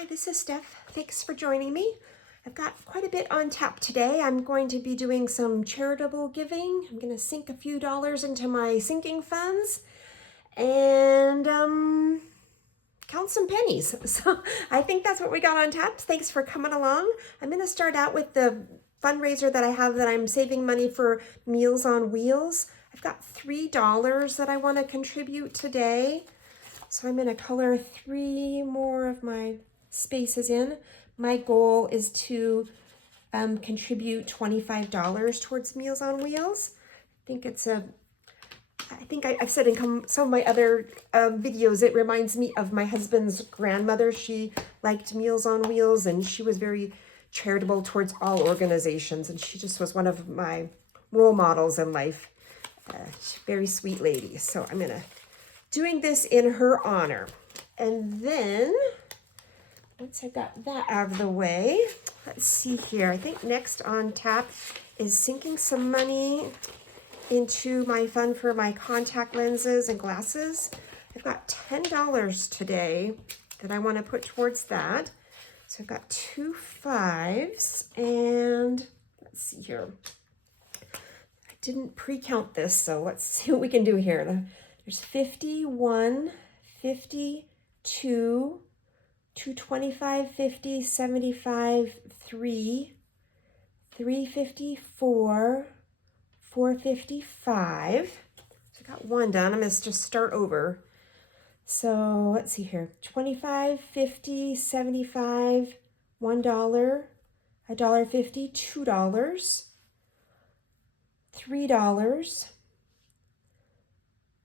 Hi, this is Steph. Thanks for joining me. I've got quite a bit on tap today. I'm going to be doing some charitable giving. I'm going to sink a few dollars into my sinking funds and count some pennies. So I think that's what we got on tap. Thanks for coming along. I'm going to start out with the fundraiser that I have that I'm saving money for Meals on Wheels. I've got $3 that I want to contribute today. So I'm going to color 3 more of my spaces in. My goal is to contribute $25 towards Meals on Wheels. I think I've said in some of my other videos, it reminds me of my husband's grandmother. She liked Meals on Wheels and she was very charitable towards all organizations. And she just was one of my role models in life. Very sweet lady. So I'm doing this in her honor. And then once I got that out of the way, let's see here. I think next on tap is sinking some money into my fund for my contact lenses and glasses. I've got $10 today that I want to put towards that. So I've got 2 5s and let's see here. I didn't pre-count this, so let's see what we can do here. There's 51, 52, 225, 50, 75, 3, 354, 455. So I got 1 done. I'm going to just start over. So let's see here. 25, 50, 75, $1, $1.50, $2, $3,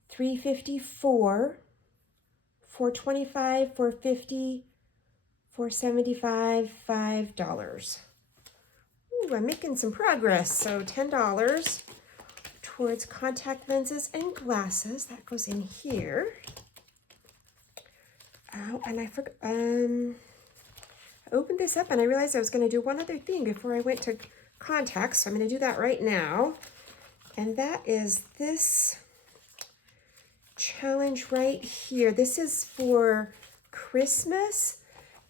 354, 425, 450, 475, $5. Ooh, I'm making some progress. So $10 towards contact lenses and glasses. That goes in here. Oh, and I forgot. I opened this up and I realized I was going to do one other thing before I went to contacts. So I'm going to do that right now. And that is this challenge right here. This is for Christmas,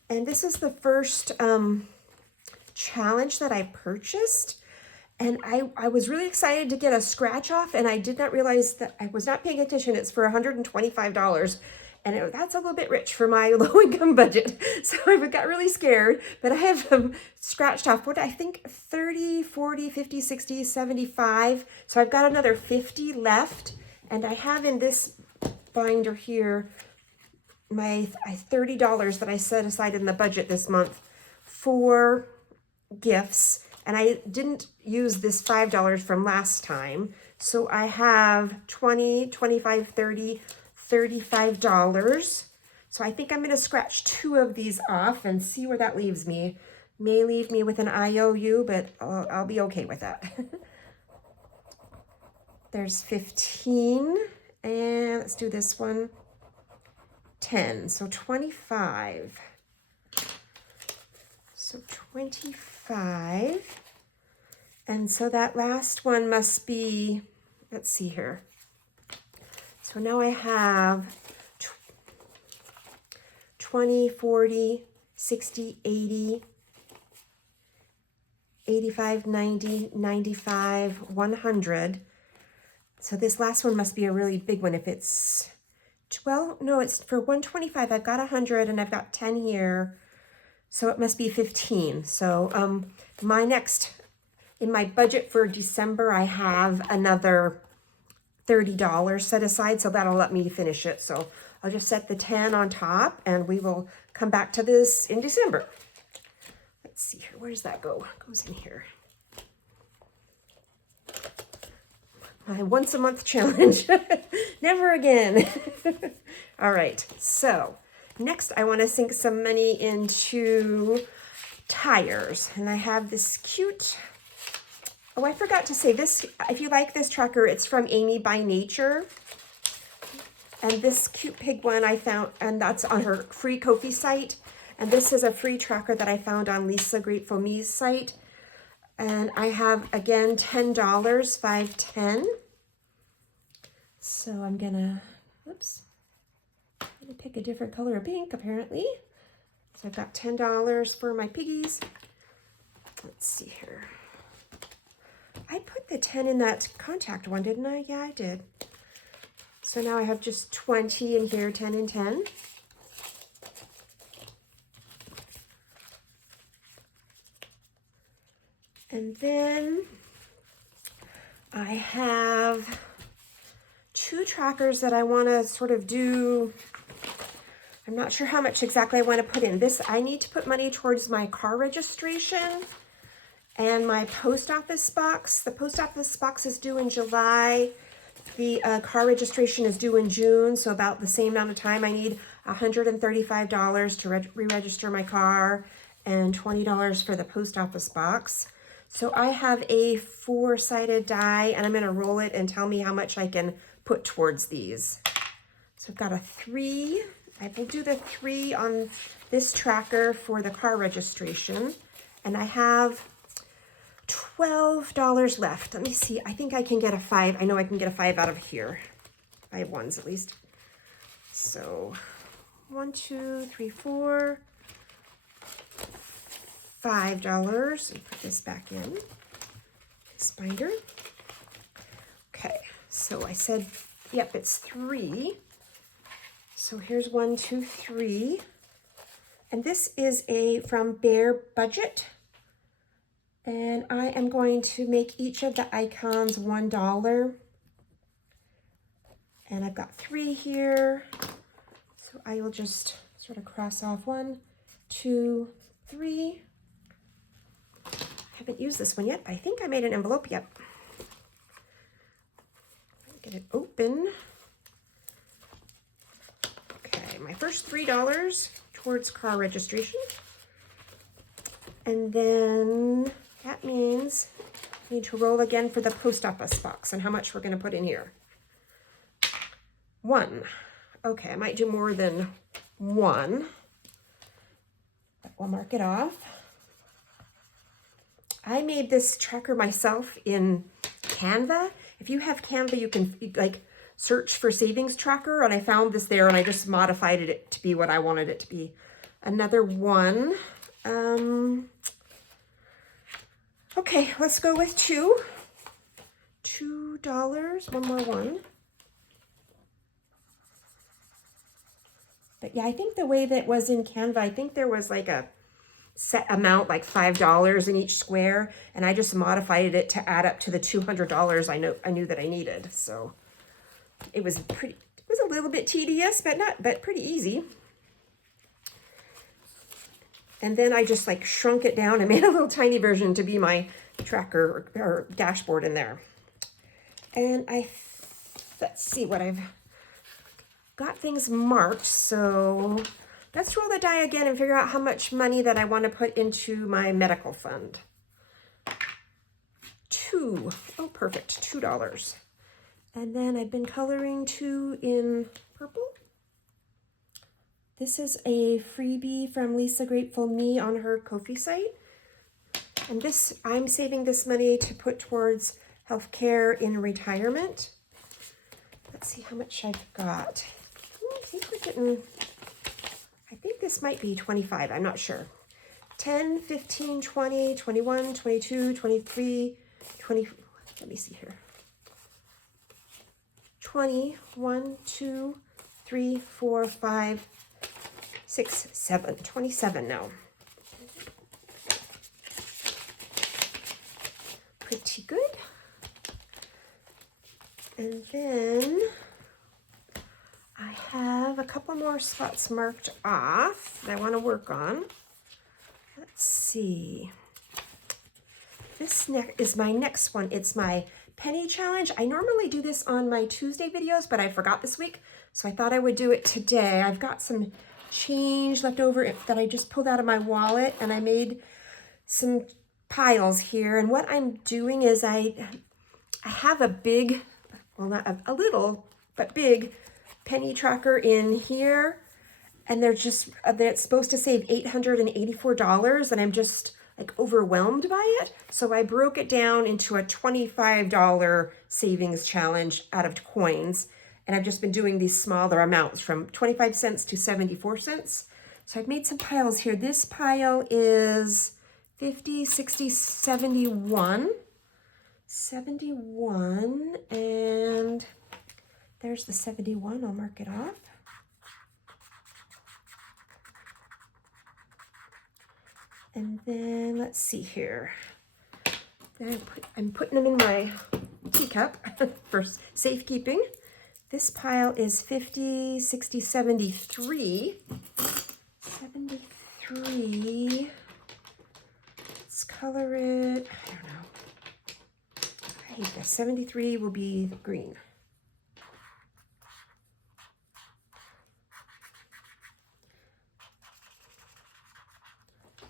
and this is the first challenge that I purchased, and I was really excited to get a scratch off, and I did not realize that I was not paying attention. It's for $125, and that's a little bit rich for my low-income budget, so I got really scared. But I have scratched off, what I think, 30, 40, 50, 60, 75, so I've got another 50 left. And I have in this binder here my $30 that I set aside in the budget this month for gifts. And I didn't use this $5 from last time. So I have 20, 25, 30, $35. So I think I'm going to scratch 2 of these off and see where that leaves me. May leave me with an IOU, but I'll be okay with that. There's 15, and let's do this one, 10, so 25. So 25, and so that last one must be, let's see here. So now I have 20, 40, 60, 80, 85, 90, 95, 100. So this last one must be a really big one. If it's 12, no, it's for 125. I've got 100 and I've got 10 here. So it must be 15. So my next, in my budget for December, I have another $30 set aside. So that'll let me finish it. So I'll just set the 10 on top and we will come back to this in December. Let's see here. Where does that go? It goes in here. My once a month challenge. Never again. All right. So next I want to sink some money into tires. And I have this cute, oh, I forgot to say this. If you like this tracker, it's from Amy by Nature. And this cute pig one I found, and that's on her free Ko-fi site. And this is a free tracker that I found on Lisa Grateful Me's site. And I have, again, $10, 5, 10. So I'm gonna, oops, I'm gonna pick a different color of pink, apparently. So I've got $10 for my piggies. Let's see here. I put the 10 in that contact one, didn't I? Yeah, I did. So now I have just 20 in here, 10 and 10. And then I have 2 trackers that I want to sort of do. I'm not sure how much exactly I want to put in. This, I need to put money towards my car registration and my post office box. The post office box is due in July. The car registration is due in June, so about the same amount of time. I need $135 to re-register my car and $20 for the post office box. So I have a 4-sided die, and I'm going to roll it and tell me how much I can put towards these. So I've got a 3. I will do the 3 on this tracker for the car registration, and I have $12 left. Let me see. I think I can get a 5. I know I can get a 5 out of here. 5 ones at least. So 1, 2, 3, 4, $5. And put this back in this binder. Okay. So I said, yep, it's 3. So here's 1, 2, 3. And this is from BOUET Budget. And I am going to make each of the icons $1. And I've got 3 here. So I will just sort of cross off 1, 2, 3. I haven't used this one yet. I think I made an envelope yet. Get it open. Okay, my first $3 towards car registration. And then that means I need to roll again for the post office box and how much we're going to put in here. 1. Okay, I might do more than 1, but we'll mark it off. I made this tracker myself in Canva. If you have Canva, you can like search for savings tracker, and I found this there, and I just modified it to be what I wanted it to be. Another 1. Okay, let's go with 2. $2, one more 1. But yeah, I think the way that was in Canva, I think there was like a set amount, like $5 in each square, and I just modified it to add up to the $200 I knew that I needed. So it was a little bit tedious, but pretty easy. And then I just like shrunk it down and made a little tiny version to be my tracker or dashboard in there. And let's see what I've got things marked. So let's roll the die again and figure out how much money that I want to put into my medical fund. 2. Oh, perfect. $2. And then I've been coloring 2 in purple. This is a freebie from Lisa Grateful Me on her Ko-fi site. And I'm saving this money to put towards healthcare in retirement. Let's see how much I've got. I think this might be 25. I'm not sure. 10, 15, 20, 21, 22, 23, 20. Let me see here. 20, 1, 2, 3, 4, 5, 6, 7. 27 now. Pretty good. And then I have a couple more spots marked off that I want to work on. Let's see. This is my next one. It's my penny challenge. I normally do this on my Tuesday videos, but I forgot this week, so I thought I would do it today. I've got some change left over that I just pulled out of my wallet, and I made some piles here. And what I'm doing is I have a big, well, not a little, but big penny tracker in here, and it's supposed to save $884, and I'm just like overwhelmed by it. So I broke it down into a $25 savings challenge out of coins, and I've just been doing these smaller amounts from 25 cents to 74 cents. So I've made some piles here. This pile is 50, 60, 71. 71, and there's the 71. I'll mark it off. And then let's see here. I'm putting them in my teacup for safekeeping. This pile is 50, 60, 73. 73. Let's color it. I don't know. I hate this. 73 will be green.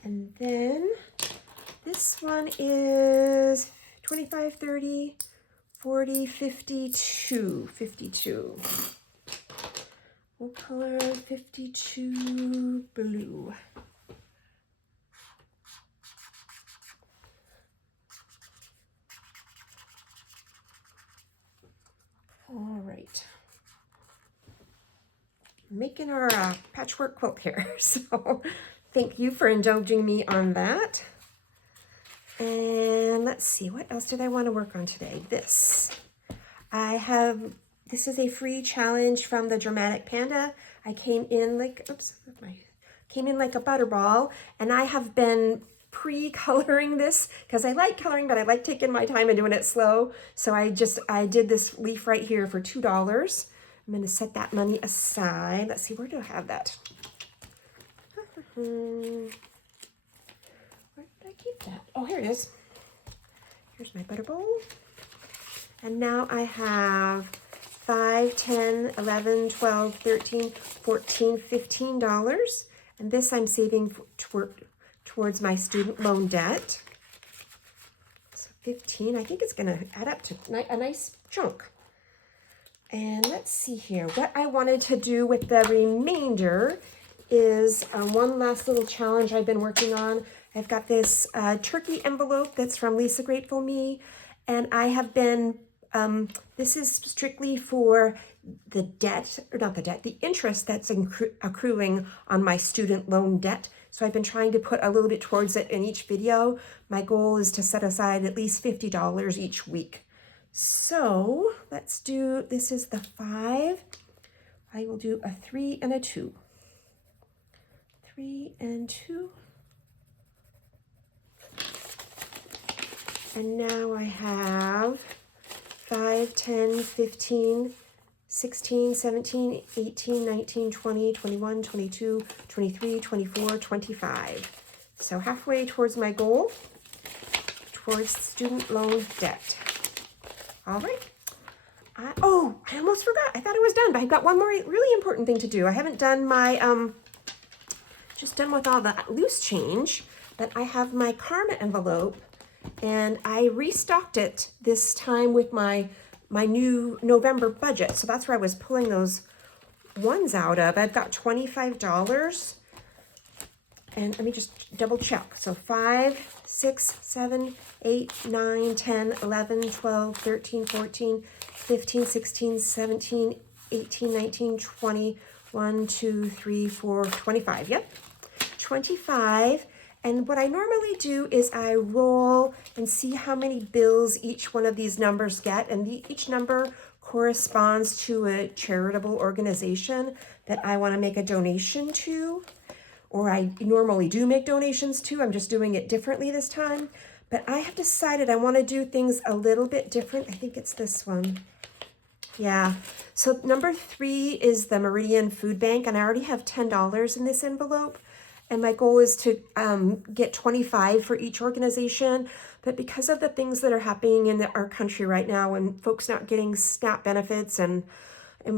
And then this one is 25, 30, 40, 52. 52. We'll color 52 blue. All right. Making our patchwork quilt here. So thank you for indulging me on that. And let's see, what else did I want to work on today? This is a free challenge from the Dramatic Panda. I came in like, a butterball, and I have been pre-coloring this because I like coloring, but I like taking my time and doing it slow. So I did this leaf right here for $2. I'm going to set that money aside. Let's see, where do I have that? Where did I keep that? Oh, here it is. Here's my butter bowl. And now I have $5, $10, $11, $12, $13, $14, $15. And this I'm saving towards my student loan debt. So 15, I think it's going to add up to a nice chunk. And let's see here. What I wanted to do with the remainder is one last little challenge I've been working on. I've got this turkey envelope that's from Lisa Grateful Me, and I have been, this is strictly for the debt, or not the debt, the interest that's accruing on my student loan debt. So I've been trying to put a little bit towards it in each video. My goal is to set aside at least $50 each week. So let's do, this is the 5. I will do a 3 and a 2. 3 and 2. And now I have 5, 10, 15, 16, 17, 18, 19, 20, 21, 22, 23, 24, 25. So halfway towards my goal, towards student loan debt. All right. I almost forgot. I thought I was done, but I've got one more really important thing to do. I haven't done my, just done with all the loose change, but I have my Karma envelope, and I restocked it this time with my new November budget. So that's where I was pulling those ones out of. I've got $25. And let me just double check. So 5, 6, 7, 8, 9, 10, 11, 12, 13, 14, 15, 16, 17, 18, 19, 20, 1, 2, 3, 4, 25. Yep, 25. And what I normally do is I roll and see how many bills each one of these numbers get. And each number corresponds to a charitable organization that I want to make a donation to. Or I normally do make donations to. I'm just doing it differently this time. But I have decided I want to do things a little bit different. I think it's this one. Yeah. So number 3 is the Meridian Food Bank, and I already have $10 in this envelope. And my goal is to get 25 for each organization. But because of the things that are happening in our country right now, and folks not getting SNAP benefits and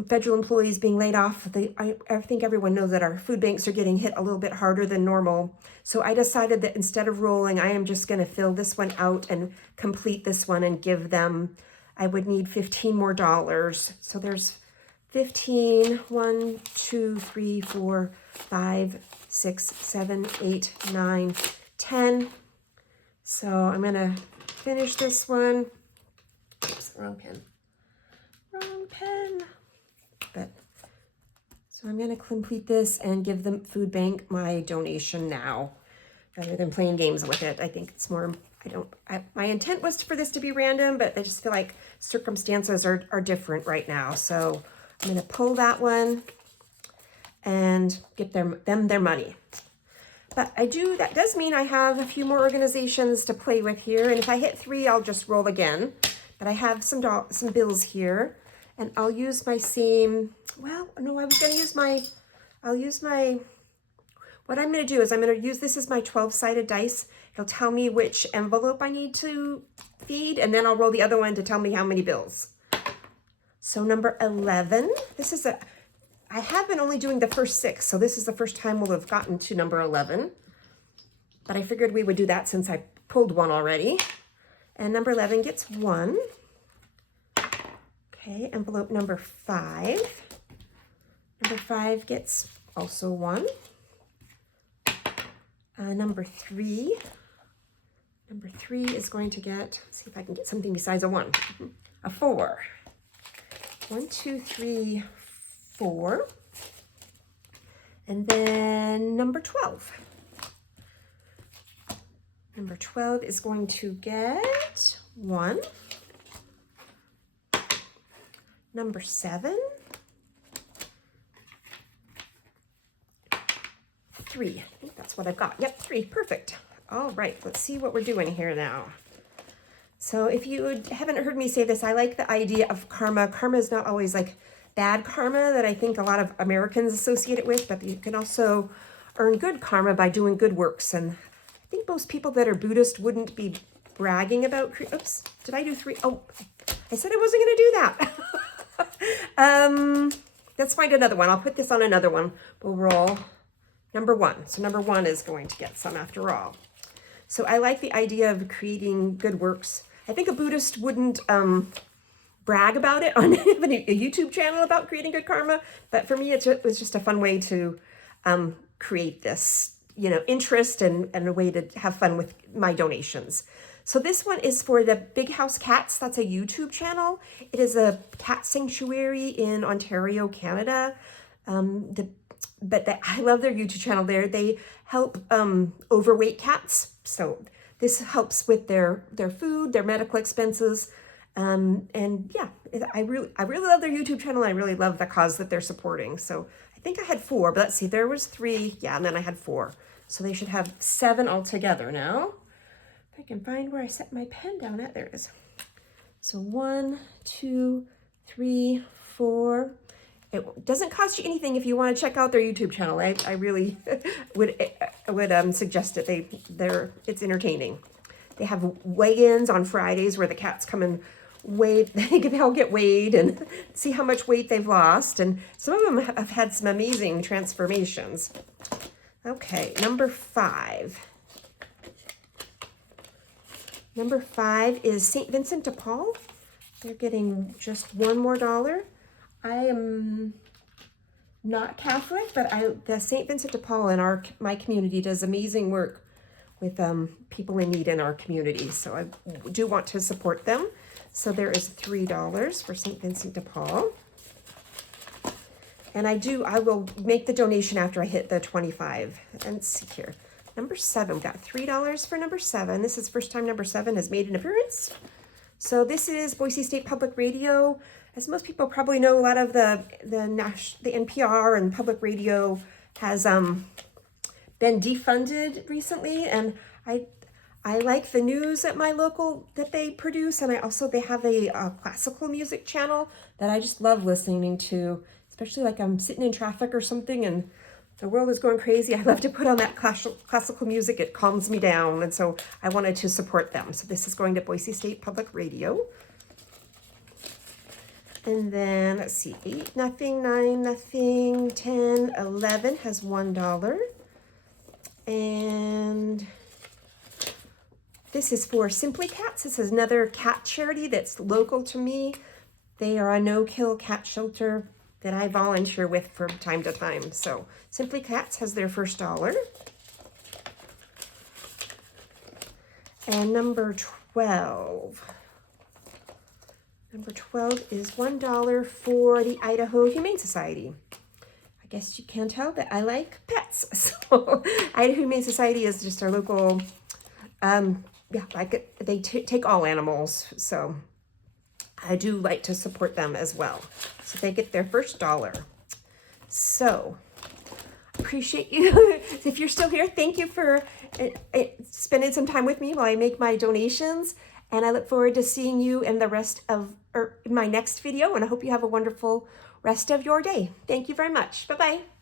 federal employees being laid off, I think everyone knows that our food banks are getting hit a little bit harder than normal. So I decided that instead of rolling, I am just going to fill this one out and complete this one and give them, I would need $15 more. So there's 15, 1, 2, 3, 4, 5, 6, 7, 8, 9, 10. So I'm going to finish this one. Oops, wrong pen. Wrong pen. But So I'm going to complete this and give the food bank my donation now, rather than playing games with it. I think it's more, my intent was for this to be random, but I just feel like circumstances are different right now. So I'm going to pull that one and get them their money. But that does mean I have a few more organizations to play with here. And if I hit 3, I'll just roll again. But I have some bills here. And I'll use my same, well, no, I was going to use what I'm going to do is I'm going to use this as my 12-sided dice. It'll tell me which envelope I need to feed, and then I'll roll the other one to tell me how many bills. So number 11, I have been only doing the first 6, so this is the first time we'll have gotten to number 11. But I figured we would do that since I pulled one already. And number 11 gets 1. Okay, envelope number 5. Number 5 gets also 1. Number 3. Number 3 is going to get, let's see if I can get something besides a 1. A 4. 1, 2, 3, 4. And then number 12. Number 12 is going to get 1. Number 7. 3. I think that's what I've got. Yep, 3. Perfect. All right, let's see what we're doing here now. So if you haven't heard me say this, I like the idea of karma. Karma is not always like bad karma that I think a lot of Americans associate it with, but you can also earn good karma by doing good works. And I think most people that are Buddhist wouldn't be bragging about, oops, did I do 3? Oh, I said I wasn't going to do that. Let's find another one. I'll put this on another one. We'll roll number 1. So number 1 is going to get some after all. So I like the idea of creating good works. I think a Buddhist wouldn't brag about it on a YouTube channel about creating good karma, but for me it was just a fun way to create this, interest and a way to have fun with my donations. So this one is for the Big House Cats. That's a YouTube channel. It is a cat sanctuary in Ontario, Canada. I love their YouTube channel there. They help overweight cats. So this helps with their food, their medical expenses. And yeah, I really love their YouTube channel. I really love the cause that they're supporting. So I think I had 4, but let's see, there was 3. Yeah, and then I had 4. So they should have 7 altogether now. If I can find where I set my pen down at, there it is. So 1, 2, 3, 4. It doesn't cost you anything if you want to check out their YouTube channel. I really would suggest it. It's entertaining. They have weigh-ins on Fridays where the cats come and weigh. They all get weighed and see how much weight they've lost. And some of them have had some amazing transformations. Okay, number 5. Number 5 is St. Vincent de Paul. They're getting just $1 more. I am not Catholic, but the St. Vincent de Paul in my community does amazing work with people in need in our community. So I do want to support them. So there is $3 for St. Vincent de Paul. And I will make the donation after I hit the 25. And let's see here. Number 7, got $3 for number 7. This is the first time number 7 has made an appearance. So this is Boise State Public Radio. As most people probably know, a lot of the NPR and public radio has been defunded recently, and I like the news at my local that they produce, and they have a classical music channel that I just love listening to, especially like I'm sitting in traffic or something and the world is going crazy. I love to put on that classical music. It calms me down, and so I wanted to support them. So this is going to Boise State Public Radio. And then, let's see, 8, nothing, 9, nothing, 10, 11 has $1. And this is for Simply Cats. This is another cat charity that's local to me. They are a no-kill cat shelter that I volunteer with from time to time. So Simply Cats has their first $1. And number 12. Number 12 is $1 for the Idaho Humane Society. I guess you can tell that I like pets. So Idaho Humane Society is just our local, yeah, like they take all animals. So I do like to support them as well. So they get their first dollar. So appreciate you. If you're still here, thank you for spending some time with me while I make my donations. And I look forward to seeing you in the rest of my next video. And I hope you have a wonderful rest of your day. Thank you very much. Bye-bye.